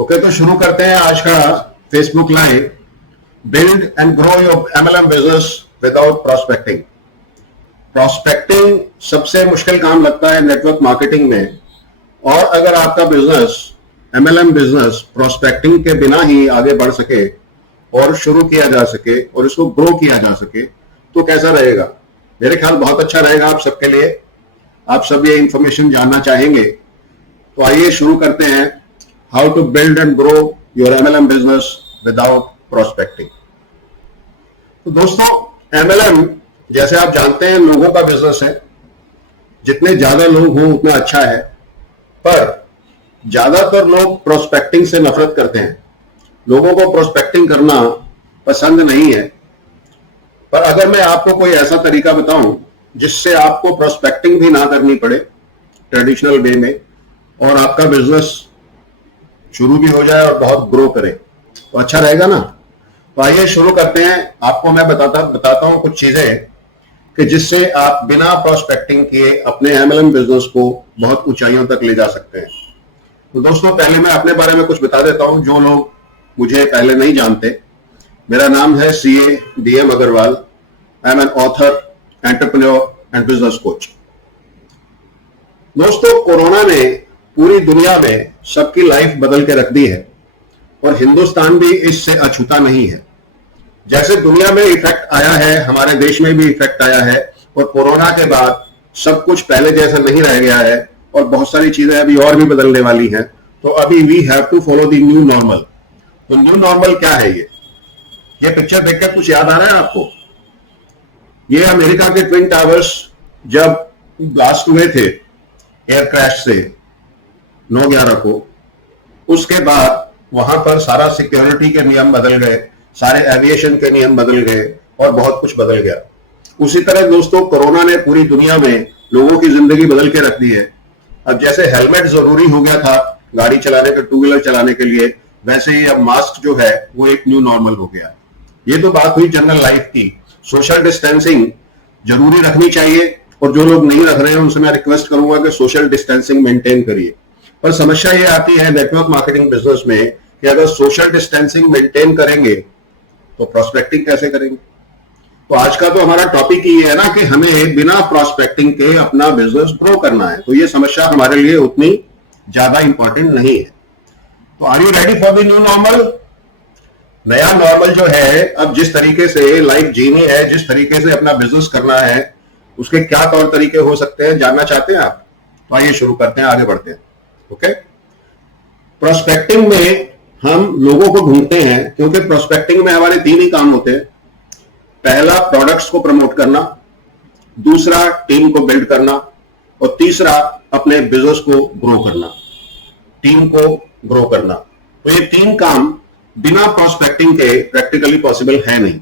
Okay, तो शुरू करते हैं आज का Facebook live. Build and grow your MLM business without prospecting. Prospecting सबसे मुश्किल काम लगता है नेटवर्क मार्केटिंग में, और अगर आपका बिजनेस एमएलएम बिजनेस प्रोस्पेक्टिंग के बिना ही आगे बढ़ सके और शुरू किया जा सके और इसको ग्रो किया जा सके तो कैसा रहेगा? मेरे ख्याल बहुत अच्छा रहेगा आप सबके लिए। आप सब ये इंफॉर्मेशन जानना चाहेंगे, तो आइए शुरू करते हैं। How to build and grow your MLM business without prospecting. तो दोस्तों, एमएलएम जैसे आप जानते हैं लोगों का बिजनेस है। जितने ज्यादा लोग हों उतना अच्छा है, पर ज्यादातर लोग प्रोस्पेक्टिंग से नफरत करते हैं। लोगों को प्रोस्पेक्टिंग करना पसंद नहीं है। पर अगर मैं आपको कोई ऐसा तरीका बताऊं जिससे आपको प्रोस्पेक्टिंग भी ना करनी पड़े ट्रेडिशनल वे में, और आपका बिजनेस शुरू भी हो जाए और बहुत ग्रो करे, तो अच्छा रहेगा ना। तो आइए शुरू करते हैं। आपको मैं बताता हूं कुछ चीजें कि जिससे आप बिना प्रोस्पेक्टिंग किए अपने एमएलएम बिजनेस को बहुत ऊंचाइयों तक ले जा सकते हैं। तो दोस्तों, पहले मैं अपने बारे में कुछ बता देता हूं जो लोग मुझे पहले नहीं जानते। मेरा नाम है CA DM Agrawal. I am an author, entrepreneur and business coach. दोस्तों, कोरोना ने पूरी दुनिया में सबकी लाइफ बदल के रख दी है, और हिंदुस्तान भी इससे अछूता नहीं है। जैसे दुनिया में इफेक्ट आया है, हमारे देश में भी इफेक्ट आया है, और कोरोना के बाद सब कुछ पहले जैसा नहीं रह गया है, और बहुत सारी चीजें अभी और भी बदलने वाली हैं। तो अभी we have to follow the new normal. तो न्यू नॉर्मल क्या है? ये पिक्चर देखकर कुछ याद आ रहा है आपको? ये अमेरिका के ट्विन टावर्स जब ब्लास्ट हुए थे एयर क्रैश से 9/11 को, उसके बाद वहां पर सारा सिक्योरिटी के नियम बदल गए, सारे एविएशन के नियम बदल गए, और बहुत कुछ बदल गया। उसी तरह दोस्तों, कोरोना ने पूरी दुनिया में लोगों की जिंदगी बदल के रख दी है। अब जैसे हेलमेट जरूरी हो गया था गाड़ी चलाने के, टू व्हीलर चलाने के लिए, वैसे ही अब मास्क जो है वो एक न्यू नॉर्मल हो गया। ये तो बात हुई जनरल लाइफ की। सोशल डिस्टेंसिंग जरूरी रखनी चाहिए, और जो लोग नहीं रख रहे हैं उनसे मैं रिक्वेस्ट करूंगा कि सोशल डिस्टेंसिंग मेंटेन करिए। पर समस्या ये आती है नेटवर्क मार्केटिंग बिजनेस में कि अगर सोशल डिस्टेंसिंग मेंटेन करेंगे तो प्रोस्पेक्टिंग कैसे करेंगे? तो आज का तो हमारा टॉपिक ही है ना कि हमें बिना प्रोस्पेक्टिंग के अपना बिजनेस ग्रो करना है। तो ये समस्या हमारे लिए उतनी ज्यादा इंपॉर्टेंट नहीं है। तो are you ready for the new normal? नया नॉर्मल जो है, अब जिस तरीके से लाइफ जीनी है, जिस तरीके से अपना बिजनेस करना है, उसके क्या तौर तरीके हो सकते हैं, जानना चाहते हैं आप? तो आइए शुरू करते हैं, आगे बढ़ते हैं। ओके, प्रोस्पेक्टिंग में हम लोगों को ढूंढते हैं, क्योंकि प्रोस्पेक्टिंग में हमारे 3 ही काम होते हैं। पहला, प्रोडक्ट्स को प्रमोट करना, दूसरा टीम को बिल्ड करना, और तीसरा अपने बिजनेस को ग्रो करना, टीम को ग्रो करना। तो ये 3 काम बिना प्रोस्पेक्टिंग के प्रैक्टिकली पॉसिबल है नहीं।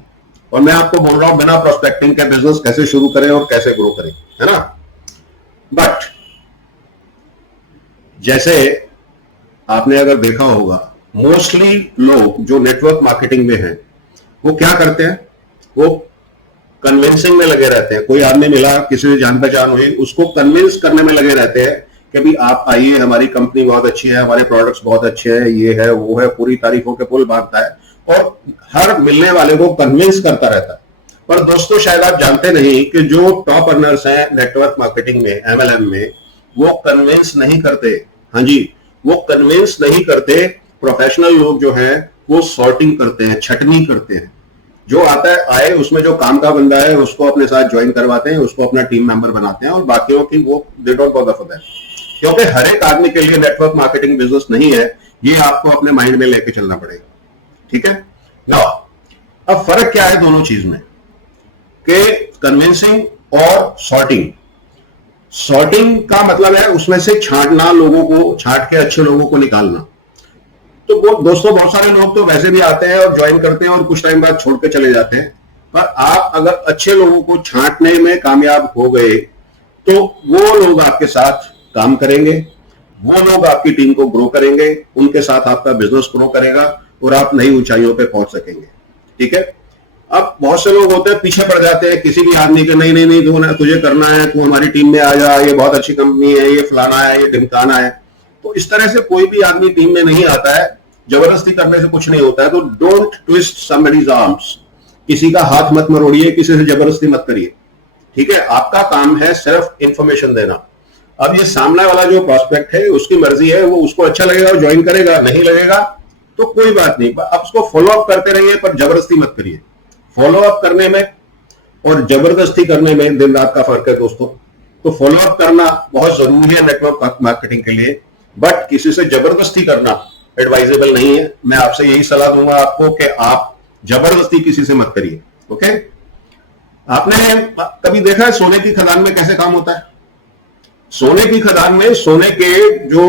और मैं आपको बोल रहा हूं बिना प्रोस्पेक्टिंग के बिजनेस कैसे शुरू करें और कैसे ग्रो करें, है ना। बट जैसे आपने अगर देखा होगा, मोस्टली लोग जो नेटवर्क मार्केटिंग में हैं वो क्या करते हैं? वो कन्विंसिंग में लगे रहते हैं। कोई आदमी मिला, किसी से जान पहचान हुई, उसको कन्विंस करने में लगे रहते हैं कि भाई आप आइए, हमारी कंपनी बहुत अच्छी है, हमारे प्रोडक्ट्स बहुत अच्छे हैं, ये है वो है, पूरी तारीफों के पुल बांटता है और हर मिलने वाले को कन्विंस करता रहता है। पर दोस्तों, शायद आप जानते नहीं कि जो टॉप अर्नर्स हैं नेटवर्क मार्केटिंग में, एमएलएम में, वो कन्विंस नहीं करते। हाँ जी, वो कन्विंस नहीं करते। प्रोफेशनल लोग जो हैं वो सॉर्टिंग करते हैं, छटनी करते हैं। जो आता है आए, उसमें जो काम का बंदा है उसको अपने साथ ज्वाइन करवाते हैं, उसको अपना टीम मेंबर बनाते हैं, और बाकियों की वो they don't bother for that. क्योंकि हर एक आदमी के लिए नेटवर्क मार्केटिंग बिजनेस नहीं है। ये आपको अपने माइंड में लेके चलना पड़ेगा, ठीक है ना। अब फर्क क्या है दोनों चीज में कि कन्विंसिंग और सॉर्टिंग। सॉर्टिंग का मतलब है उसमें से छांटना, लोगों को छांट के अच्छे लोगों को निकालना। तो वो दोस्तों, बहुत सारे लोग तो वैसे भी आते हैं और ज्वाइन करते हैं और कुछ टाइम बाद छोड़ के चले जाते हैं। पर आप अगर अच्छे लोगों को छांटने में कामयाब हो गए तो वो लोग आपके साथ काम करेंगे, वो लोग आपकी टीम को ग्रो करेंगे, उनके साथ आपका बिजनेस ग्रो करेगा और आप नई ऊंचाइयों पे पहुंच सकेंगे, ठीक है। अब बहुत से लोग होते हैं पीछे पड़ जाते हैं किसी भी आदमी के, नहीं नहीं नहीं तुझे करना है, तू हमारी टीम में आ जा, ये बहुत अच्छी कंपनी है, ये फलाना है, ये ढिमकाना है। तो इस तरह से कोई भी आदमी टीम में नहीं आता है जबरदस्ती करने से कुछ नहीं होता है। तो डोंट ट्विस्ट समबडीज आर्म्स, किसी का हाथ मत मरोड़िए, किसी से जबरदस्ती मत करिए, ठीक है। आपका काम है सिर्फ इंफॉर्मेशन देना। अब ये सामने वाला जो प्रोस्पेक्ट है उसकी मर्जी है, वो उसको अच्छा लगेगा वो ज्वाइन करेगा, नहीं लगेगा तो कोई बात नहीं, आप उसको फॉलो अप करते रहिए, पर जबरदस्ती मत करिए। फॉलो अप करने में और जबरदस्ती करने में दिन रात का फर्क है दोस्तों। तो फॉलो अप करना बहुत जरूरी है नेटवर्क मार्केटिंग के लिए, बट किसी से जबरदस्ती करना एडवाइजेबल नहीं है। मैं आपसे यही सलाह दूंगा आपको कि आप जबरदस्ती किसी से मत करिए, ओके। आपने कभी देखा है सोने की खदान में कैसे काम होता है? सोने की खदान में सोने के जो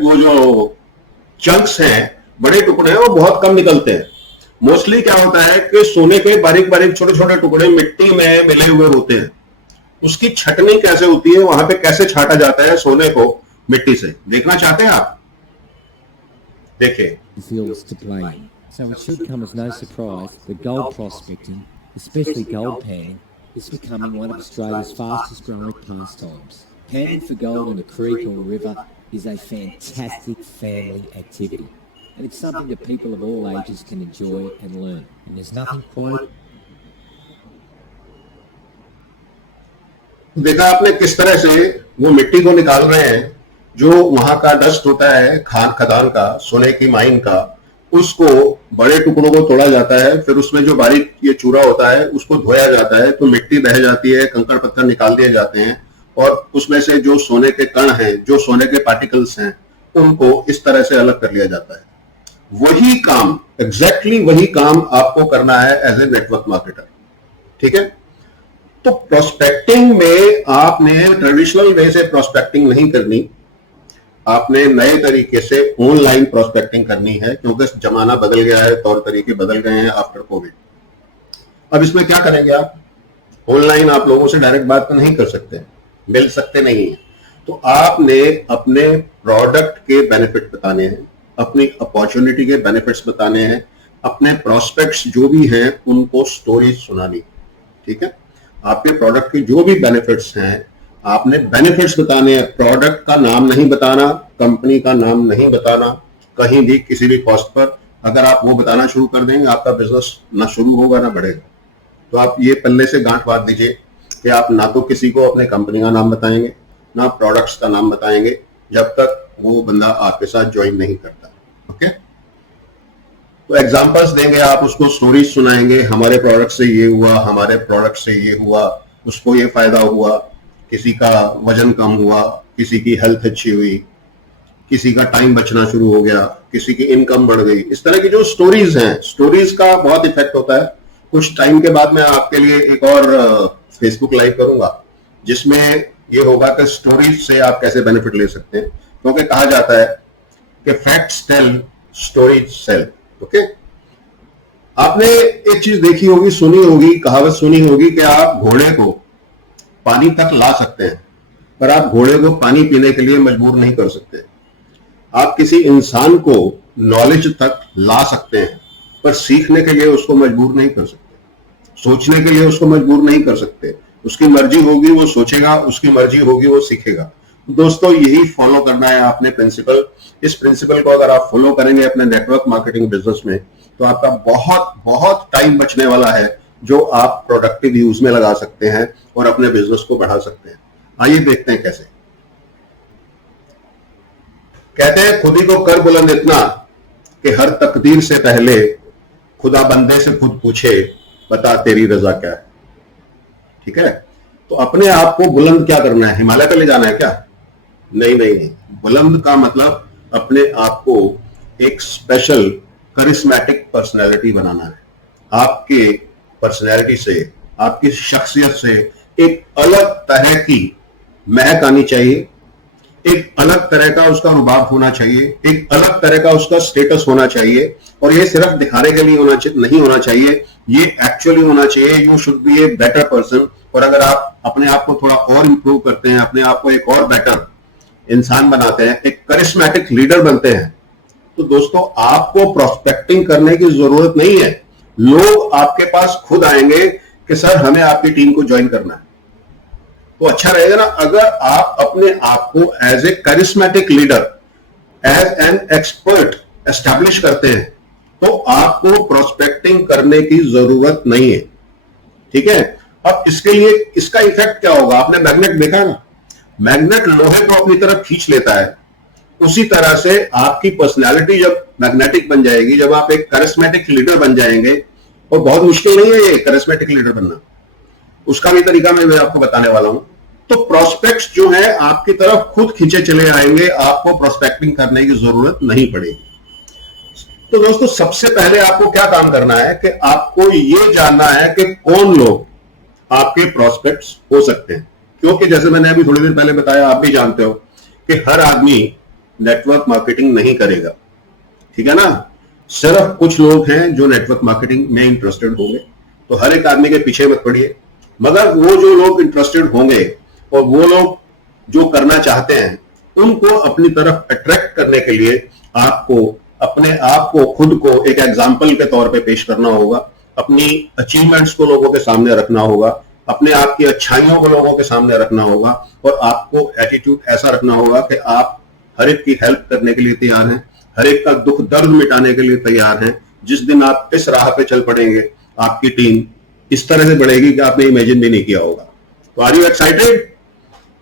वो जो चंक्स हैं, बड़े टुकड़े हैं, वो बहुत कम निकलते हैं। मोस्टली क्या होता है कि सोने के बारीक बारीक छोटे छोटे टुकड़े मिट्टी में मिले हुए होते हैं। उसकी छटनी कैसे होती है, वहां पे कैसे छाटा जाता है सोने को मिट्टी से, देखना चाहते हैं आप? देखिए, So it should come as no surprise that gold prospecting, especially gold panning, is becoming one of Australia's fastest growing pastimes. Panning for gold in a creek or a river is a fantastic family activity, and it's something that people of all ages can enjoy and learn. And there's nothing quite... देखा आपने किस तरह से वो मिट्टी को निकाल रहे हैं, जो वहां का डस्ट होता है खदान का, सोने की माइन का, उसको बड़े टुकड़ों को तोड़ा जाता है, फिर उसमें जो बारीक ये चूरा होता है उसको धोया जाता है, तो मिट्टी बह जाती है, कंकड़ पत्थर निकाल दिए जाते हैं, और उसमें से जो सोने के कण हैं, जो सोने के पार्टिकल्स हैं, उनको इस तरह से अलग कर लिया जाता है। वही काम, एग्जैक्टली वही काम आपको करना है एज ए नेटवर्क मार्केटर, ठीक है। तो प्रोस्पेक्टिंग में आपने ट्रेडिशनल वे से प्रोस्पेक्टिंग नहीं करनी, आपने नए तरीके से ऑनलाइन प्रोस्पेक्टिंग करनी है, क्योंकि जमाना बदल गया है, तौर तरीके बदल गए हैं आफ्टर कोविड। अब इसमें क्या करेंगे आप? ऑनलाइन आप लोगों से डायरेक्ट बात तो नहीं कर सकते, मिल सकते नहीं है, तो आपने अपने प्रोडक्ट के बेनिफिट बताने हैं, अपनी अपॉर्चुनिटी के बेनिफिट्स बताने हैं, अपने प्रोस्पेक्ट्स जो भी हैं उनको स्टोरीज सुनानी, ठीक है। आपके प्रोडक्ट के जो भी बेनिफिट्स हैं आपने बेनिफिट्स बताने हैं, प्रोडक्ट का नाम नहीं बताना, कंपनी का नाम नहीं बताना, कहीं भी किसी भी कॉस्ट पर। अगर आप वो बताना शुरू कर देंगे, आपका बिजनेस ना शुरू होगा ना बढ़ेगा। तो आप ये पल्ले से गांठ बांध दीजिए कि आप ना तो किसी को अपने कंपनी का नाम बताएंगे, ना प्रोडक्ट्स का नाम बताएंगे, जब तक वो बंदा आपके साथ ज्वाइन नहीं करता, ओके। तो एग्जांपल्स देंगे आप, उसको स्टोरीज सुनाएंगे, हमारे प्रोडक्ट से ये हुआ, हमारे प्रोडक्ट से ये हुआ, उसको ये फायदा हुआ, किसी का वजन कम हुआ, किसी की हेल्थ अच्छी हुई, किसी का टाइम बचना शुरू हो गया, किसी की इनकम बढ़ गई। इस तरह की जो स्टोरीज हैं, स्टोरीज का बहुत इफेक्ट होता है। कुछ टाइम के बाद मैं आपके लिए एक और फेसबुक लाइव करूंगा, जिसमें ये होगा कि स्टोरीज से आप कैसे बेनिफिट ले सकते हैं, क्योंकि कहा जाता है कि facts tell, stories sell, okay. आपने एक चीज देखी होगी, सुनी होगी, कहावत सुनी होगी कि आप घोड़े को पानी तक ला सकते हैं, पर आप घोड़े को पानी पीने के लिए मजबूर नहीं कर सकते। आप किसी इंसान को नॉलेज तक ला सकते हैं, पर सीखने के लिए उसको मजबूर नहीं कर सकते, सोचने के लिए उसको मजबूर नहीं कर सकते। उसकी मर्जी होगी वो सोचेगा, उसकी मर्जी होगी वो सीखेगा। दोस्तों, यही फॉलो करना है आपने प्रिंसिपल। इस प्रिंसिपल को अगर आप फॉलो करेंगे अपने नेटवर्क मार्केटिंग बिजनेस में, तो आपका बहुत बहुत टाइम बचने वाला है, जो आप प्रोडक्टिव यूज में लगा सकते हैं और अपने बिजनेस को बढ़ा सकते हैं। आइए देखते हैं कैसे। कहते हैं खुद ही को कर बुलंद इतना कि हर तकदीर से पहले खुदा बंदे से खुद पूछे, बता तेरी रजा क्या है, ठीक है। तो अपने आप को बुलंद क्या करना है? हिमालय पे ले जाना है क्या? नहीं नहीं नहीं। बुलंद का मतलब अपने आप को एक स्पेशल करिश्मेटिक पर्सनैलिटी बनाना है। आपके पर्सनैलिटी से, आपकी शख्सियत से एक अलग तरह की महक आनी चाहिए, एक अलग तरह का उसका रुबाब होना चाहिए, एक अलग तरह का उसका स्टेटस होना चाहिए। और ये सिर्फ दिखाने के लिए नहीं होना चाहिए, ये एक्चुअली होना चाहिए। You should be a better person. और अगर आप अपने आप को थोड़ा और इंप्रूव करते हैं, अपने आप को एक और बेटर इंसान बनाते हैं, एक करिश्मेटिक लीडर बनते हैं, तो दोस्तों आपको प्रोस्पेक्टिंग करने की जरूरत नहीं है। लोग आपके पास खुद आएंगे कि सर हमें आपकी टीम को ज्वाइन करना है। तो अच्छा रहेगा ना अगर आप अपने आप को as a charismatic leader, as an expert establish करते हैं तो आपको प्रोस्पेक्टिंग करने की जरूरत नहीं है, ठीक है। अब इसके लिए इसका इफेक्ट क्या होगा, आपने मैग्नेट देखा ना, मैग्नेट लोहे को अपनी तरफ खींच लेता है, उसी तरह से आपकी पर्सनैलिटी जब मैग्नेटिक बन जाएगी, जब आप एक करिस्मेटिक लीडर बन जाएंगे, और बहुत मुश्किल नहीं है ये करिस्मेटिक लीडर बनना, उसका भी तरीका मैं आपको बताने वाला हूं। तो प्रोस्पेक्ट्स जो है आपकी तरफ खुद खींचे चले आएंगे, आपको प्रोस्पेक्टिंग करने की जरूरत नहीं पड़ेगी। तो दोस्तों सबसे पहले आपको क्या काम करना है कि आपको ये जानना है कि कौन लोग आपके प्रोस्पेक्ट्स हो सकते हैं, क्योंकि जैसे मैंने अभी थोड़ी देर पहले बताया, आप भी जानते हो कि हर आदमी नेटवर्क मार्केटिंग नहीं करेगा, ठीक है ना। सिर्फ कुछ लोग हैं जो नेटवर्क मार्केटिंग में इंटरेस्टेड होंगे, तो हर एक आदमी के पीछे मत पड़िए, मगर वो जो लोग इंटरेस्टेड होंगे और वो लोग जो करना चाहते हैं उनको अपनी तरफ अट्रैक्ट करने के लिए आपको अपने आप को, खुद को एक एग्जाम्पल के तौर पे पेश करना होगा, अपनी अचीवमेंट्स को लोगों के सामने रखना होगा, अपने आप की अच्छाइयों को लोगों के सामने रखना होगा, और आपको एटीट्यूड ऐसा रखना होगा कि आप हर एक की हेल्प करने के लिए तैयार हैं, हर एक का दुख दर्द मिटाने के लिए तैयार हैं। जिस दिन आप इस राह पे चल पड़ेंगे, आपकी टीम इस तरह से बढ़ेगी कि आपने इमेजिन भी नहीं किया होगा। तो are you excited?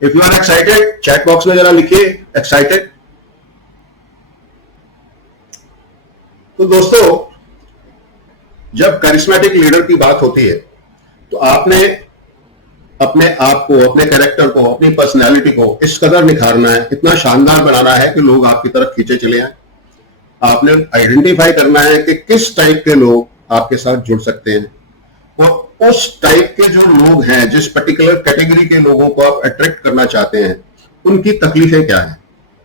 If you are excited, chat box में जरा लिखिए एक्साइटेड। तो दोस्तों जब करिश्मेटिक लीडर की बात होती है तो आपने अपने आप को, अपने कैरेक्टर को, अपनी पर्सनैलिटी को इस कदर निखारना है, इतना शानदार बनाना है कि लोग आपकी तरफ खींचे चले आए। आपने आइडेंटिफाई करना है कि किस टाइप के लोग आपके साथ जुड़ सकते हैं, और उस टाइप के जो लोग हैं, जिस पर्टिकुलर कैटेगरी के लोगों को आप अट्रैक्ट करना चाहते हैं, उनकी तकलीफें क्या हैं,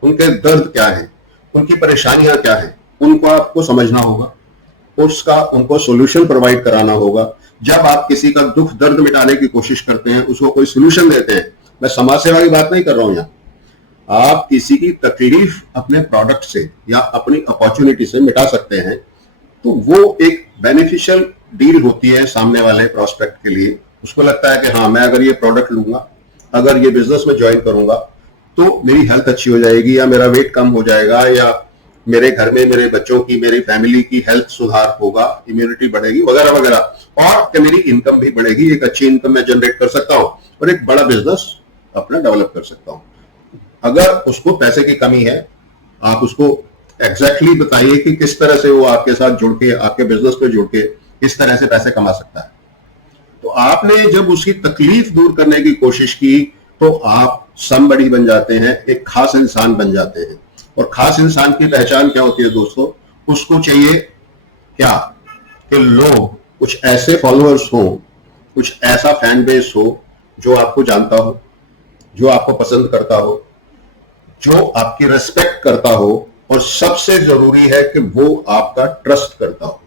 उनके दर्द क्या है, उनकी परेशानियां क्या है, उनको आपको समझना होगा, उसका उनको सॉल्यूशन प्रोवाइड कराना होगा। जब आप किसी का दुख दर्द मिटाने की कोशिश करते हैं, उसको कोई सॉल्यूशन देते हैं, मैं समाज सेवा की बात नहीं कर रहा हूं यहां, आप किसी की तकलीफ अपने प्रोडक्ट से या अपनी अपॉर्चुनिटी से मिटा सकते हैं, तो वो एक बेनिफिशियल डील होती है सामने वाले प्रोस्पेक्ट के लिए। उसको लगता है कि हाँ, मैं अगर ये प्रोडक्ट लूंगा, अगर ये बिजनेस में ज्वाइन करूंगा, तो मेरी हेल्थ अच्छी हो जाएगी, या मेरा वेट कम हो जाएगा, या मेरे घर में मेरे बच्चों की, मेरी फैमिली की हेल्थ सुधार होगा, इम्यूनिटी बढ़ेगी, वगैरह वगैरह, और कि मेरी इनकम भी बढ़ेगी, एक अच्छी इनकम मैं जनरेट कर सकता हूं और एक बड़ा बिजनेस अपना डेवलप कर सकता हूं। अगर उसको पैसे की कमी है, आप उसको एग्जैक्टली बताइए कि किस तरह से वो आपके साथ जुड़ के, आपके बिजनेस पे जुड़ के इस तरह से पैसे कमा सकता है। तो आपने जब उसकी तकलीफ दूर करने की कोशिश की, तो आप समबड़ी बन जाते हैं, एक खास इंसान बन जाते हैं। और खास इंसान की पहचान क्या होती है दोस्तों? उसको चाहिए क्या कि लोग, कुछ ऐसे फॉलोअर्स हो, कुछ ऐसा फैन बेस हो जो आपको जानता हो, जो आपको पसंद करता हो, जो आपकी रेस्पेक्ट करता हो, और सबसे जरूरी है कि वो आपका ट्रस्ट करता हो।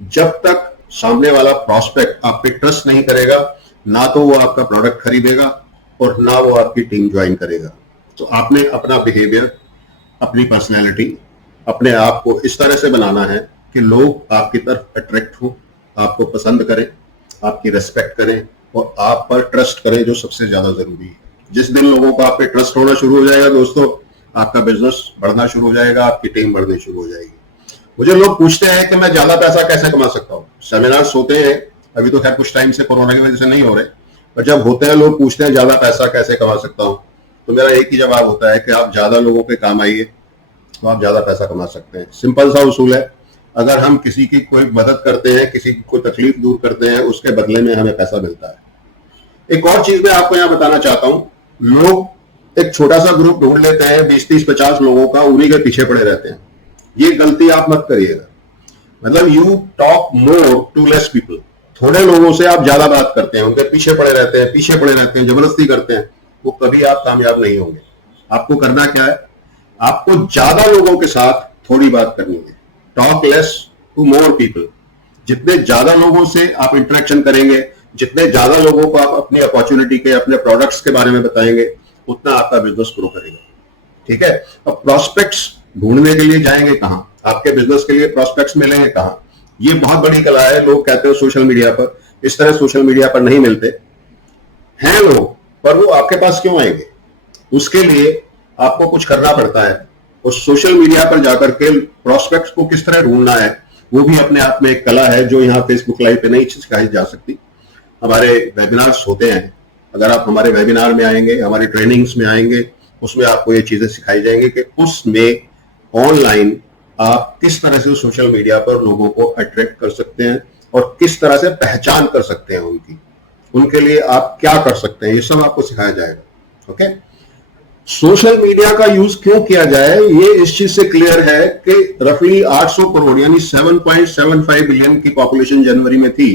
जब तक सामने वाला प्रॉस्पेक्ट आप पे ट्रस्ट नहीं करेगा, ना तो वो आपका प्रोडक्ट खरीदेगा और ना वो आपकी टीम ज्वाइन करेगा। तो आपने अपना बिहेवियर, अपनी पर्सनैलिटी, अपने आप को इस तरह से बनाना है कि लोग आपकी तरफ अट्रैक्ट हो, आपको पसंद करें, आपकी रेस्पेक्ट करें और आप पर ट्रस्ट करें, जो सबसे ज्यादा जरूरी है। जिस दिन लोगों को आप पे ट्रस्ट होना शुरू हो जाएगा दोस्तों, आपका बिजनेस बढ़ना शुरू हो जाएगा, आपकी टीम बढ़नी शुरू हो जाएगी। मुझे लोग पूछते हैं कि मैं ज्यादा पैसा कैसे कमा सकता हूँ। सेमिनार्स होते हैं, अभी तो खैर कुछ टाइम से कोरोना की वजह से नहीं हो रहे, पर जब होते हैं लोग पूछते हैं ज्यादा पैसा कैसे कमा सकता हूँ, तो मेरा एक ही जवाब होता है कि आप ज्यादा लोगों के काम आइए तो आप ज्यादा पैसा कमा सकते हैं। सिंपल सा उसूल है, अगर हम किसी की कोई मदद करते हैं, किसी की कोई तकलीफ दूर करते हैं, उसके बदले में हमें पैसा मिलता है। एक और चीज मैं आपको यहाँ बताना चाहता हूँ, लोग एक छोटा सा ग्रुप ढूंढ लेते हैं 20, 30, 50 लोगों का, उन्हीं के पीछे पड़े रहते हैं। ये गलती आप मत करिएगा। मतलब you talk more to less people, थोड़े लोगों से आप ज्यादा बात करते हैं, उनके पीछे पड़े रहते हैं, पीछे पड़े रहते हैं, जबरदस्ती करते हैं, वो कभी आप कामयाब नहीं होंगे। आपको करना क्या है? आपको ज्यादा लोगों के साथ थोड़ी बात करनी है। Talk less to more people. जितने ज्यादा लोगों से आप इंटरेक्शन करेंगे, जितने ज्यादा लोगों को आप अपनी अपॉर्चुनिटी के, अपने प्रोडक्ट्स के बारे में बताएंगे, उतना आपका बिजनेस ग्रो करेगा। ठीक है। अब प्रॉस्पेक्ट्स ढूंढने के लिए जाएंगे कहां? आपके बिजनेस के लिए प्रॉस्पेक्ट्स मिलेंगे कहां? ये बहुत बड़ी कला है। लोग कहते हैं सोशल मीडिया पर, इस तरह सोशल मीडिया पर नहीं मिलते हैं लोग, पर वो आपके पास क्यों आएंगे? उसके लिए आपको कुछ करना पड़ता है। और सोशल मीडिया पर जाकर के प्रोस्पेक्ट्स को किस तरह ढूंढना है वो भी अपने आप में एक कला है जो यहाँ फेसबुक लाइव पे नहीं सिखाई जा सकती। हमारे वेबिनार्स होते हैं, अगर आप हमारे वेबिनार में आएंगे, हमारी ट्रेनिंग्स में आएंगे, उसमें आपको ये चीजें सिखाई जाएंगी कि उसमें ऑनलाइन आप किस तरह से सोशल मीडिया पर लोगों को अट्रैक्ट कर सकते हैं और किस तरह से पहचान कर सकते हैं उनके लिए आप क्या कर सकते हैं, ये सब आपको सिखाया जाएगा। ओके, सोशल मीडिया का यूज क्यों किया जाए ये इस चीज से क्लियर है कि रफली 800 करोड़ यानी 7.75 बिलियन की पॉपुलेशन जनवरी में थी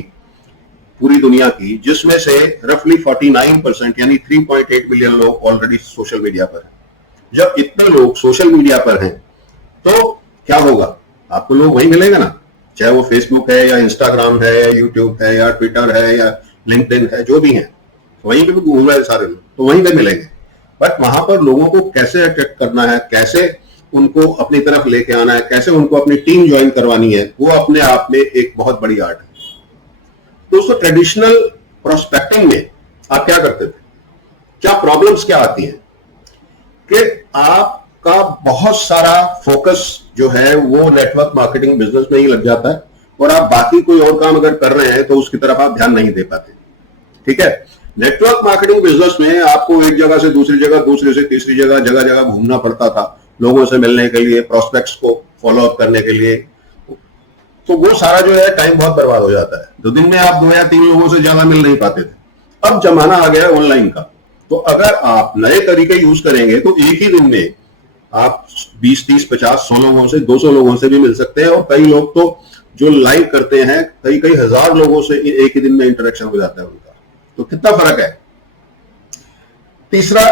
पूरी दुनिया की, जिसमें से रफली 49% यानी 3.8 मिलियन लोग ऑलरेडी सोशल मीडिया पर हैं। जब इतने लोग सोशल मीडिया पर हैं तो क्या होगा, आपको लोग वहीं मिलेगा ना, चाहे वो फेसबुक है या इंस्टाग्राम है या यूट्यूब है या ट्विटर है या लिंक्डइन है, जो भी है वहीं पे भी घूम रहे हैं सारे लोग, तो वहीं पे मिलेंगे। बट वहां पर लोगों को कैसे अट्रैक्ट करना है, कैसे उनको अपनी तरफ लेके आना है, कैसे उनको अपनी टीम ज्वाइन करवानी है, वो अपने आप में एक बहुत बड़ी आर्ट है। दोस्तों, ट्रेडिशनल प्रोस्पेक्टिंग में आप क्या करते थे, क्या प्रॉब्लम्स क्या आती हैं कि आपका बहुत सारा फोकस जो है वो नेटवर्क मार्केटिंग बिजनेस में ही लग जाता है और आप बाकी कोई और काम अगर कर रहे हैं तो उसकी तरफ आप ध्यान नहीं दे पाते। ठीक है, नेटवर्क मार्केटिंग बिजनेस में आपको एक जगह से दूसरी जगह, दूसरे से तीसरी जगह, जगह जगह घूमना पड़ता था लोगों से मिलने के लिए, प्रोस्पेक्ट्स को फॉलो अप करने के लिए, तो वो सारा जो है टाइम बहुत बर्बाद हो जाता है। तो दिन में आप 2 या 3 लोगों से ज्यादा मिल नहीं पाते थे। अब जमाना आ गया ऑनलाइन का, तो अगर आप नए तरीके यूज करेंगे तो एक ही दिन में आप 20, 30, 50, 100 लोगों से, 200 लोगों से भी मिल सकते हैं। और कई लोग तो जो लाइव करते हैं कई हजार लोगों से एक ही दिन में इंटरेक्शन हो जाता है उनका, तो कितना फर्क है। तीसरा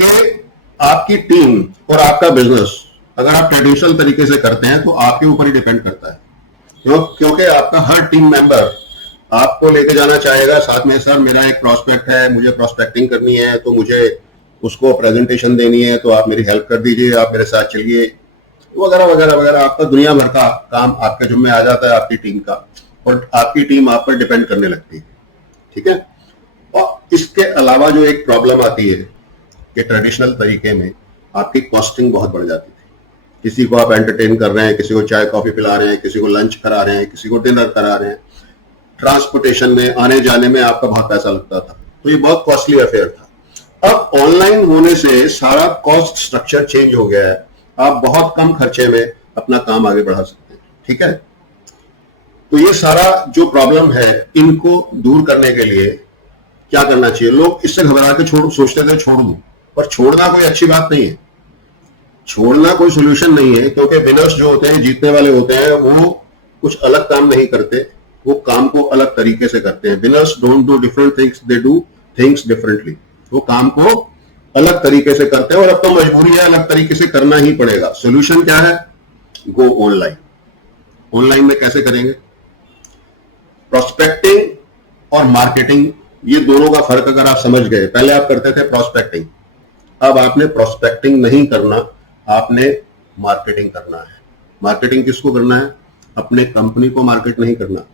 कि आपकी टीम और आपका बिजनेस अगर आप ट्रेडिशनल तरीके से करते हैं तो आपके ऊपर ही डिपेंड करता है, क्योंकि आपका हर टीम मेंबर आपको लेके जाना चाहेगा साथ में, सर मेरा एक प्रोस्पेक्ट है, मुझे प्रोस्पेक्टिंग करनी है, तो मुझे उसको प्रेजेंटेशन देनी है, तो आप मेरी हेल्प कर दीजिए, आप मेरे साथ चलिए, वगैरह वगैरह वगैरह। आपका दुनिया भर का काम आपके जिम्मे आ जाता है आपकी टीम का, और आपकी टीम आप पर डिपेंड करने लगती है। ठीक है, और इसके अलावा जो एक प्रॉब्लम आती है कि ट्रेडिशनल तरीके में आपकी कॉस्टिंग बहुत बढ़ जाती थी। किसी को आप एंटरटेन कर रहे हैं, किसी को चाय कॉफी पिला रहे हैं, किसी को लंच करा रहे हैं, किसी को डिनर करा रहे हैं, ट्रांसपोर्टेशन में आने जाने में आपका बहुत पैसा लगता था, तो ये बहुत कॉस्टली अफेयर था। अब ऑनलाइन होने से सारा कॉस्ट स्ट्रक्चर चेंज हो गया है, आप बहुत कम खर्चे में अपना काम आगे बढ़ा सकते हैं। ठीक है, तो ये सारा जो प्रॉब्लम है इनको दूर करने के लिए क्या करना चाहिए। लोग इससे घबरा के सोचते थे छोड़ दूं, पर छोड़ना कोई अच्छी बात नहीं है, छोड़ना कोई सोल्यूशन नहीं है, क्योंकि विनर्स जो होते हैं, जीतने वाले होते हैं, वो कुछ अलग काम नहीं करते, वो काम को अलग तरीके से करते हैं। Winners don't do different things, they do things differently. वो काम को अलग तरीके से करते हैं और अब तो मजबूरी है, अलग तरीके से करना ही पड़ेगा। सोल्यूशन क्या है, गो ऑनलाइन। ऑनलाइन में कैसे करेंगे, प्रोस्पेक्टिंग और मार्केटिंग, ये दोनों का फर्क अगर आप समझ गए। पहले आप करते थे प्रोस्पेक्टिंग, अब आपने प्रोस्पेक्टिंग नहीं करना, आपने मार्केटिंग करना है। मार्केटिंग किसको करना है, अपने कंपनी को मार्केट नहीं करना,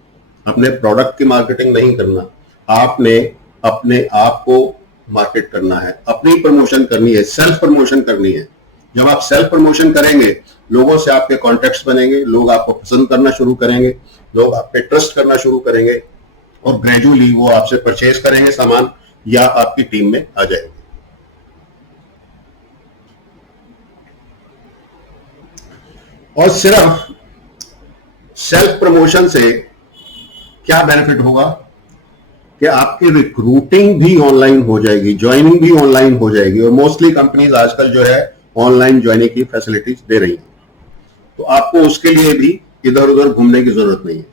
अपने प्रोडक्ट की मार्केटिंग नहीं करना, आपने अपने आप को मार्केट करना है, अपनी प्रमोशन करनी है, सेल्फ प्रमोशन करनी है। जब आप सेल्फ प्रमोशन करेंगे, लोगों से आपके कॉन्टेक्ट्स बनेंगे, लोग आपको पसंद करना शुरू करेंगे, लोग आप पे ट्रस्ट करना शुरू करेंगे और ग्रेजुअली वो आपसे परचेज करेंगे सामान या आपकी टीम में आ जाएंगे। और सिर्फ सेल्फ प्रमोशन से क्या बेनिफिट होगा कि आपकी रिक्रूटिंग भी ऑनलाइन हो जाएगी, ज्वाइनिंग भी ऑनलाइन हो जाएगी, और मोस्टली कंपनीज आजकल जो है ऑनलाइन ज्वाइनिंग की फैसिलिटीज दे रही हैं, तो आपको उसके लिए भी इधर उधर घूमने की जरूरत नहीं है।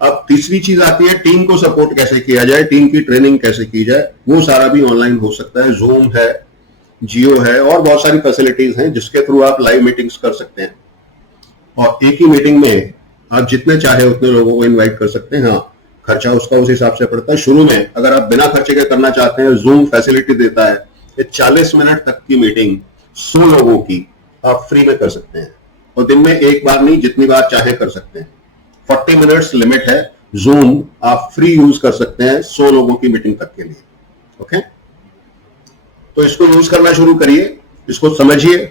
अब तीसरी चीज आती है, टीम को सपोर्ट कैसे किया जाए, टीम की ट्रेनिंग कैसे की जाए, वो सारा भी ऑनलाइन हो सकता है। जूम है, जियो है, और बहुत सारी फैसिलिटीज हैं जिसके थ्रू आप लाइव मीटिंग्स कर सकते हैं, और एक ही मीटिंग में आप जितने चाहे उतने लोगों को इनवाइट कर सकते हैं। हाँ, खर्चा उसका उस हिसाब से पड़ता है। शुरू में अगर आप बिना खर्चे के करना चाहते हैं, जूम फैसिलिटी देता है कि 40 मिनट तक की मीटिंग 100 लोगों की आप फ्री में कर सकते हैं, और दिन में एक बार नहीं, जितनी बार चाहे कर सकते हैं। 40 मिनट्स लिमिट है, जूम आप फ्री यूज कर सकते हैं 100 लोगों की मीटिंग तक के लिए। ओके, तो इसको यूज करना शुरू करिए, इसको समझिए,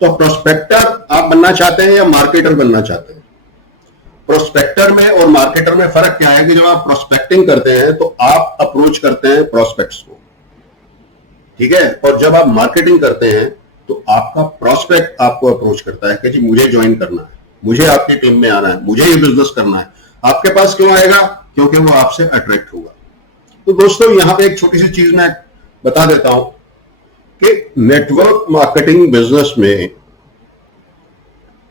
तो प्रोस्पेक्टर आप बनना चाहते हैं या मार्केटर बनना चाहते हैं? प्रोस्पेक्टर में और मार्केटर में फर्क क्या है कि जब आप प्रोस्पेक्टिंग करते हैं तो आप अप्रोच करते हैं प्रोस्पेक्ट्स को, ठीक है, और जब आप मार्केटिंग करते हैं तो आपका प्रोस्पेक्ट आपको अप्रोच करता है कि जी मुझे ज्वाइन करना है, मुझे आपकी टीम में आना है, मुझे ये बिजनेस करना है। आपके पास क्यों आएगा? क्योंकि वो आपसे अट्रैक्ट होगा। तो दोस्तों यहां पे एक छोटी सी चीज मैं बता देता हूं कि नेटवर्क मार्केटिंग बिजनेस में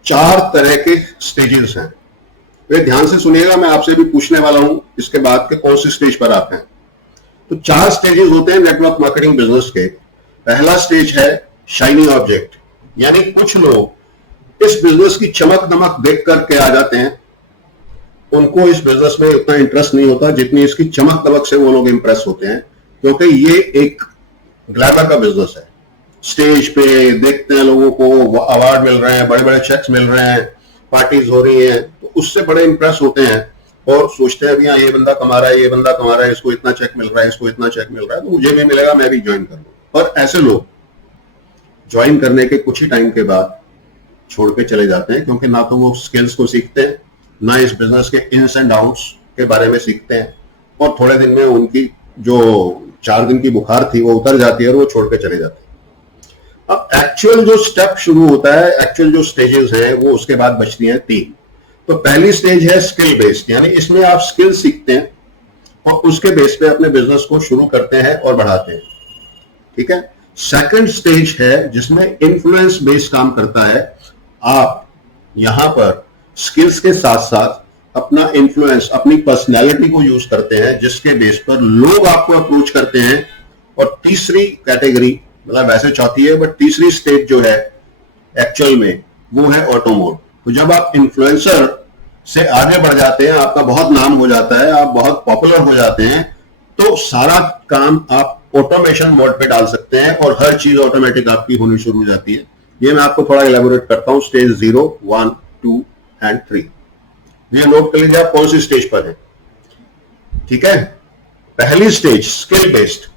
4 तरह के स्टेजेस हैं। वे ध्यान से सुनिएगा, मैं आपसे भी पूछने वाला हूं इसके बाद के कौन सी स्टेज पर आप हैं। तो 4 स्टेजेस होते हैं नेटवर्क मार्केटिंग बिजनेस के। पहला स्टेज है शाइनी ऑब्जेक्ट, यानी कुछ लोग इस बिजनेस की चमक दमक देख करके आ जाते हैं, उनको इस बिजनेस में उतना इंटरेस्ट नहीं होता जितनी इसकी चमक दमक से वो लोग इंप्रेस होते हैं, क्योंकि ये एक ग्लैमर का बिजनेस है। स्टेज पे देखते हैं लोगों को अवार्ड मिल रहे हैं, बड़े बड़े चेक्स मिल रहे हैं, पार्टीज हो रही हैं, तो उससे बड़े इंप्रेस होते हैं और सोचते हैं भैया ये बंदा कमा रहा है, ये बंदा कमा रहा है, इसको इतना चेक मिल रहा है, इसको इतना चेक मिल रहा है, तो मुझे भी मिलेगा, मैं भी ज्वाइन कर लूं। और ऐसे लोग ज्वाइन करने के कुछ ही टाइम के बाद छोड़ के चले जाते हैं, क्योंकि ना तो वो स्किल्स को सीखते हैं, ना इस बिजनेस के इन्स एंड आउट्स के बारे में सीखते हैं, और थोड़े दिन में उनकी जो 4 दिन की बुखार थी वो उतर जाती है और वो छोड़ के चले जाते हैं। अब एक्चुअल जो स्टेप शुरू होता है, एक्चुअल जो स्टेजेस है, वो उसके बाद बचती हैं 3। तो पहली स्टेज है स्किल बेस्ड, यानी इसमें आप स्किल सीखते हैं और उसके बेस पे अपने बिजनेस को शुरू करते हैं और बढ़ाते हैं, ठीक है। सेकंड स्टेज है जिसमें इन्फ्लुएंस बेस्ड काम करता है। आप यहां पर स्किल्स के साथ साथ अपना इन्फ्लुएंस, अपनी पर्सनैलिटी को यूज करते हैं, जिसके बेस पर लोग आपको अप्रोच करते हैं। और तीसरी कैटेगरी, मतलब वैसे चौथी है बट तीसरी स्टेज जो है एक्चुअल में, वो है ऑटो मोड। तो जब आप इन्फ्लुएंसर से आगे बढ़ जाते हैं, आपका बहुत नाम हो जाता है, आप बहुत पॉपुलर हो जाते हैं, तो सारा काम आप ऑटोमेशन मोड पे डाल सकते हैं और हर चीज ऑटोमेटिक आपकी होनी शुरू हो जाती है। ये मैं आपको थोड़ा इलेबोरेट करता हूं। स्टेज 0, 1, 2 एंड 3, ये नोट कर लीजिए आप कौन सी स्टेज पर है, ठीक है। पहली स्टेज स्किल बेस्ड,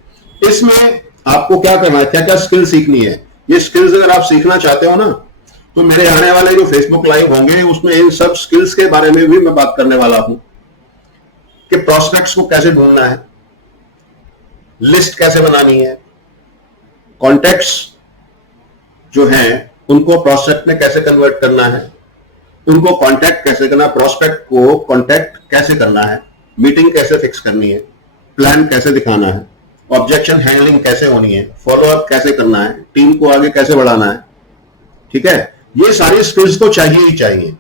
इसमें आपको क्या करना है, क्या क्या स्किल सीखनी है। ये स्किल्स अगर आप सीखना चाहते हो ना, तो मेरे आने वाले जो फेसबुक लाइव होंगे उसमें इन सब स्किल्स के बारे में भी मैं बात करने वाला हूं कि प्रोस्पेक्ट्स को कैसे ढूंढना है, लिस्ट कैसे बनानी है, कॉन्टैक्ट्स जो हैं उनको प्रोस्पेक्ट में कैसे कन्वर्ट करना है, उनको कॉन्टैक्ट कैसे करना, प्रोस्पेक्ट को कॉन्टैक्ट कैसे करना है, मीटिंग कैसे फिक्स करनी है, प्लान कैसे दिखाना है, ऑब्जेक्शन हैंडलिंग कैसे होनी है, फॉलोअप कैसे करना है, टीम को आगे कैसे बढ़ाना है, ठीक है। ये सारी स्किल्स तो चाहिए ही चाहिए।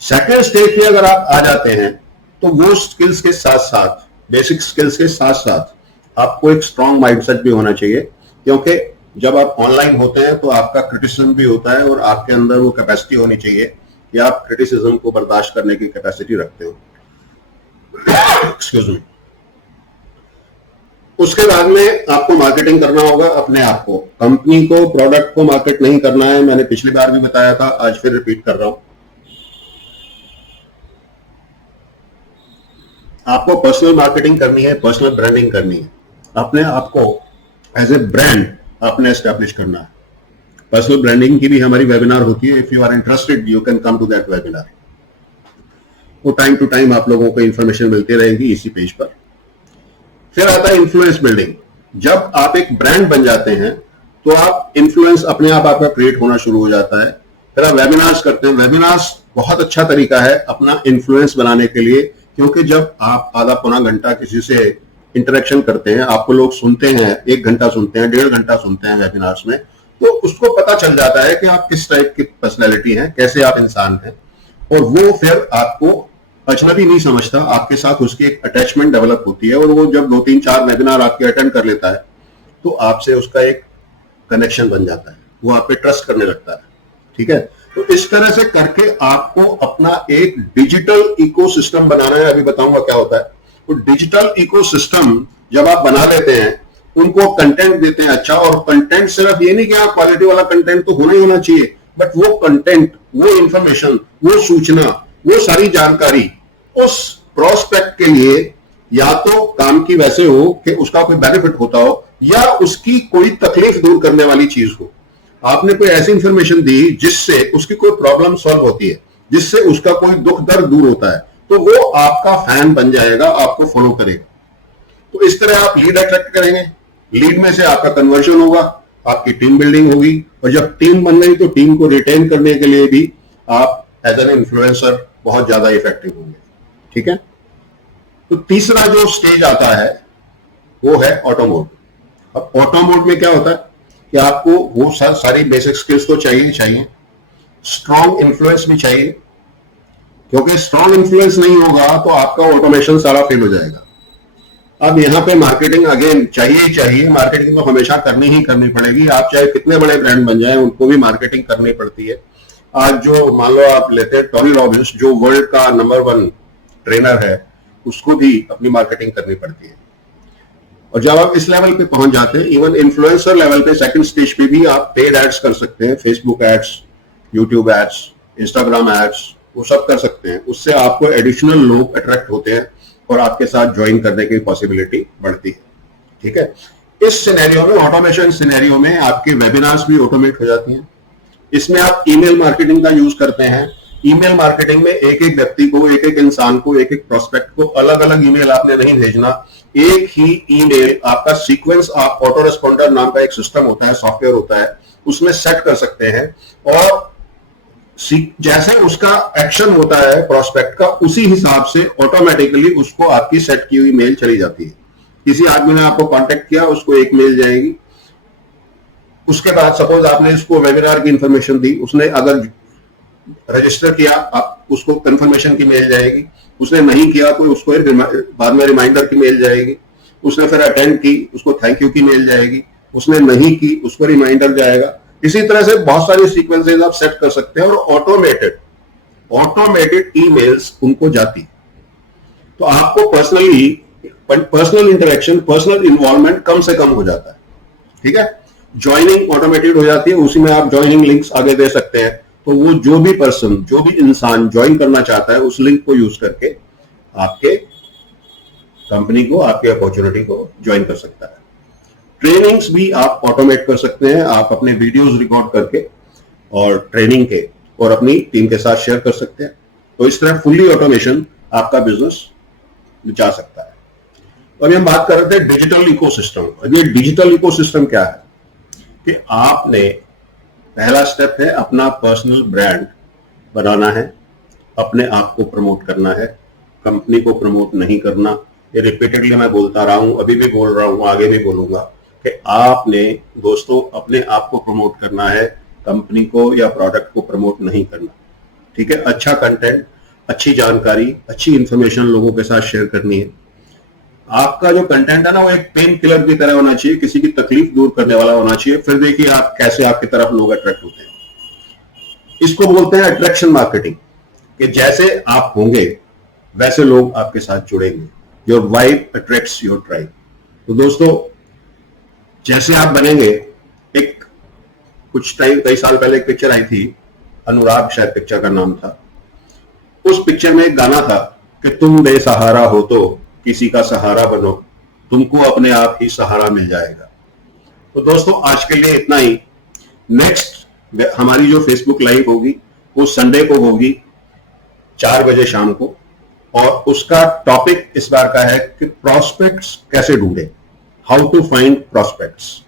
सेकंड स्टेज पे अगर आप आ जाते हैं तो वो स्किल्स के साथ साथ, बेसिक स्किल्स के साथ साथ आपको एक स्ट्रॉन्ग माइंडसेट भी होना चाहिए, क्योंकि जब आप ऑनलाइन होते हैं तो आपका क्रिटिसिज्म भी होता है और आपके अंदर वो कैपेसिटी होनी चाहिए कि आप क्रिटिसिज्म को बर्दाश्त करने की कैपेसिटी रखते हो। Excuse me. उसके बाद में आपको मार्केटिंग करना होगा अपने आप को, कंपनी को, प्रोडक्ट को मार्केट नहीं करना है। मैंने पिछली बार भी बताया था, आज फिर रिपीट कर रहा हूं। आपको पर्सनल मार्केटिंग करनी है, पर्सनल ब्रांडिंग करनी है, अपने आप को एज ए ब्रांड आपने एस्टैब्लिश करना है। पर्सनल ब्रांडिंग की भी हमारी वेबिनार होती है, if you are interested you can come to that webinar. वो टाइम टू टाइम आप लोगों को इंफॉर्मेशन मिलती रहेगी इसी पेज पर। फिर आता है इन्फ्लुएंस बिल्डिंग। जब आप एक ब्रांड बन जाते हैं तो आप इन्फ्लुएंस अपने आप आपका क्रिएट होना शुरू हो जाता है। फिर आप वेबिनार्स करते हैं। वेबिनार्स बहुत अच्छा तरीका है अपना इन्फ्लुएंस बनाने के लिए, क्योंकि जब आप आधा पौना घंटा किसी से इंटरेक्शन करते हैं, आपको लोग सुनते हैं, 1 घंटा सुनते हैं, 1.5 घंटा सुनते हैं वेबिनार्स में, तो उसको पता चल जाता है कि आप किस टाइप की पर्सनैलिटी हैं, कैसे आप इंसान हैं, और वो फिर आपको अजनबी नहीं समझता, आपके साथ उसकी एक अटैचमेंट डेवलप होती है। और वो जब 2-3-4 वेबिनार आपके अटेंड कर लेता है तो आपसे उसका एक कनेक्शन बन जाता है, वो आप पे ट्रस्ट करने लगता है, ठीक है। तो इस तरह से करके आपको अपना एक डिजिटल इकोसिस्टम बनाना है। अभी बताऊंगा क्या होता है। तो डिजिटल इकोसिस्टम जब आप बना लेते हैं, उनको कंटेंट देते हैं अच्छा, और कंटेंट सिर्फ ये नहीं कि आप क्वालिटी वाला कंटेंट तो होना ही होना चाहिए, बट वो कंटेंट, वो इंफॉर्मेशन, वो सूचना, वो सारी जानकारी उस प्रोस्पेक्ट के लिए या तो काम की वैसे हो कि उसका कोई बेनिफिट होता हो, या उसकी कोई तकलीफ दूर करने वाली चीज हो। आपने कोई ऐसी इंफॉर्मेशन दी जिससे उसकी कोई प्रॉब्लम सॉल्व होती है, जिससे उसका कोई दुख दर्द दूर होता है, तो वो आपका फैन बन जाएगा, आपको फॉलो करेगा। तो इस तरह आप लीड अट्रैक्ट करेंगे, लीड में से आपका कन्वर्जन होगा, आपकी टीम बिल्डिंग होगी, और जब टीम बन गई तो टीम को रिटेन करने के लिए भी आप एज एन इन्फ्लुएंसर बहुत ज्यादा इफेक्टिव होंगे। ठीक है। तो तीसरा जो स्टेज आता है वो है ऑटो मोड। अब ऑटो मोड में क्या होता है कि आपको वो सारी बेसिक स्किल्स तो चाहिए, स्ट्रॉन्ग इन्फ्लुएंस भी चाहिए, क्योंकि स्ट्रॉन्ग इन्फ्लुएंस नहीं होगा तो आपका ऑटोमेशन सारा फेल हो जाएगा। अब यहाँ पे मार्केटिंग अगेन चाहिए, मार्केटिंग तो हमेशा करनी पड़ेगी। आप चाहे कितने बड़े ब्रांड बन जाएं, उनको भी मार्केटिंग करनी पड़ती है। आज जो मान लो आप लेते हैं टोनी रॉबिन्स, जो वर्ल्ड का नंबर 1 ट्रेनर है, उसको भी अपनी मार्केटिंग करनी पड़ती है। और जब आप इस लेवल पे पहुंच जाते हैं, इवन इन्फ्लुएंसर लेवल पे, सेकंड स्टेज पे भी आप पेड एड्स कर सकते हैं, Facebook ads, YouTube ads, Instagram ads, वो सब कर सकते हैं। उससे आपको एडिशनल लोग अट्रैक्ट होते हैं और आपके साथ ज्वाइन करने की पॉसिबिलिटी बढ़ती है। ठीक है। इस सिनेरियो में, ऑटोमेशन सिनेरियो में, आपके वेबिनार्स भी ऑटोमेट हो जाती हैं। इसमें आप ईमेल मार्केटिंग का यूज करते हैं। ईमेल मार्केटिंग में एक एक व्यक्ति को, एक एक इंसान को, एक एक प्रोस्पेक्ट को अलग अलग ईमेल आपने नहीं भेजना, एक ही ईमेल आपका सीक्वेंस, आप ऑटो रेस्पॉन्डर नाम का एक सिस्टम होता है, सॉफ्टवेयर होता है, उसमें सेट कर सकते हैं, और जैसे उसका एक्शन होता है प्रोस्पेक्ट का, उसी हिसाब से ऑटोमेटिकली उसको आपकी सेट की हुई मेल चली जाती है। किसी आदमी ने आपको कांटेक्ट किया, उसको एक मेल जाएगी। उसके बाद सपोज आपने इसको वेबिनार की इंफॉर्मेशन दी, उसने अगर रजिस्टर किया, आप उसको कंफर्मेशन की मेल जाएगी। उसने नहीं किया तो उसको बाद में रिमाइंडर की मेल जाएगी। उसने फिर अटेंड की, उसको थैंक यू की मेल जाएगी। उसने नहीं की, उसको रिमाइंडर जाएगा। इसी तरह से बहुत सारी सीक्वेंसेस आप सेट कर सकते हैं, और ऑटोमेटेड ईमेल्स उनको जाती। तो आपको पर्सनल इंटरेक्शन, पर्सनल इन्वॉल्वमेंट कम से कम हो जाता है। ठीक है। ज्वाइनिंग ऑटोमेटेड हो जाती है, उसी में आप ज्वाइनिंग लिंक्स आगे दे सकते हैं। तो वो जो भी पर्सन, जो भी इंसान ज्वाइन करना चाहता है, उस लिंक को यूज करके आपके कंपनी को, आपके अपॉर्चुनिटी को ज्वाइन कर सकता है। ट्रेनिंग्स भी आप ऑटोमेट कर सकते हैं। आप अपने वीडियोस रिकॉर्ड करके और ट्रेनिंग के और अपनी टीम के साथ शेयर कर सकते हैं। तो इस तरह फुल्ली ऑटोमेशन आपका बिजनेस जा सकता है। तो अभी हम बात कर रहे थे डिजिटल इकोसिस्टम। अब ये डिजिटल इकोसिस्टम क्या है कि आपने, पहला स्टेप है अपना पर्सनल ब्रांड बनाना है, अपने आप को प्रमोट करना है, कंपनी को प्रमोट नहीं करना। ये रिपीटेडली मैं बोलता रहा हूं, अभी भी बोल रहा हूं, आगे भी बोलूंगा कि आपने दोस्तों अपने आप को प्रमोट करना है, कंपनी को या प्रोडक्ट को प्रमोट नहीं करना। ठीक है। अच्छा कंटेंट, अच्छी जानकारी, अच्छी इंफॉर्मेशन लोगों के साथ शेयर करनी है। आपका जो कंटेंट है ना, वो एक पेन किलर की तरह होना चाहिए, किसी की तकलीफ दूर करने वाला होना चाहिए। फिर देखिए आप कैसे आपकी तरफ लोग अट्रैक्ट होते हैं। इसको बोलते हैं अट्रैक्शन मार्केटिंग, कि जैसे आप होंगे वैसे लोग आपके साथ जुड़ेंगे। Your vibe attracts your tribe. तो दोस्तों, जैसे आप बनेंगे, एक कई साल पहले एक पिक्चर आई थी, अनुराग शायद पिक्चर का नाम था। उस पिक्चर में एक गाना था कि तुम बेसहारा हो तो किसी का सहारा बनो, तुमको अपने आप ही सहारा मिल जाएगा। तो दोस्तों, आज के लिए इतना ही। नेक्स्ट हमारी जो फेसबुक लाइव होगी वो संडे को होगी 4 बजे शाम को, और उसका टॉपिक इस बार का है कि प्रॉस्पेक्ट्स कैसे ढूंढे, हाउ टू फाइंड प्रॉस्पेक्ट्स।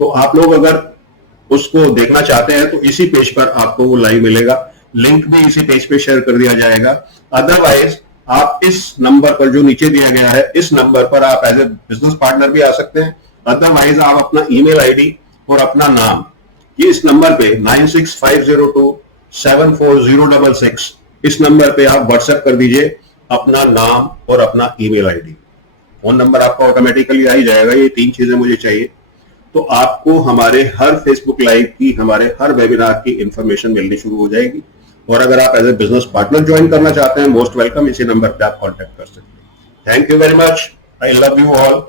तो आप लोग अगर उसको देखना चाहते हैं तो इसी पेज पर आपको वो लाइव मिलेगा। लिंक भी इसी पेज पे शेयर कर दिया जाएगा। अदरवाइज आप इस नंबर पर जो नीचे दिया गया है, इस नंबर पर आप एज ए बिजनेस पार्टनर भी आ सकते हैं। अदरवाइज आप अपना ईमेल आईडी और अपना नाम ये इस नंबर पे 9650274066 इस नंबर पे आप व्हाट्सएप कर दीजिए अपना नाम और अपना ईमेल आईडी। फोन नंबर आपका ऑटोमेटिकली आ ही जाएगा। ये 3 चीजें मुझे चाहिए, तो आपको हमारे हर फेसबुक लाइव की, हमारे हर वेबिनार की इंफॉर्मेशन मिलनी शुरू हो जाएगी। और अगर आप as a business partner join करना चाहते हैं, मोस्ट वेलकम, इसी नंबर पे आप कांटेक्ट कर सकते हैं। Thank you very much. I love you all.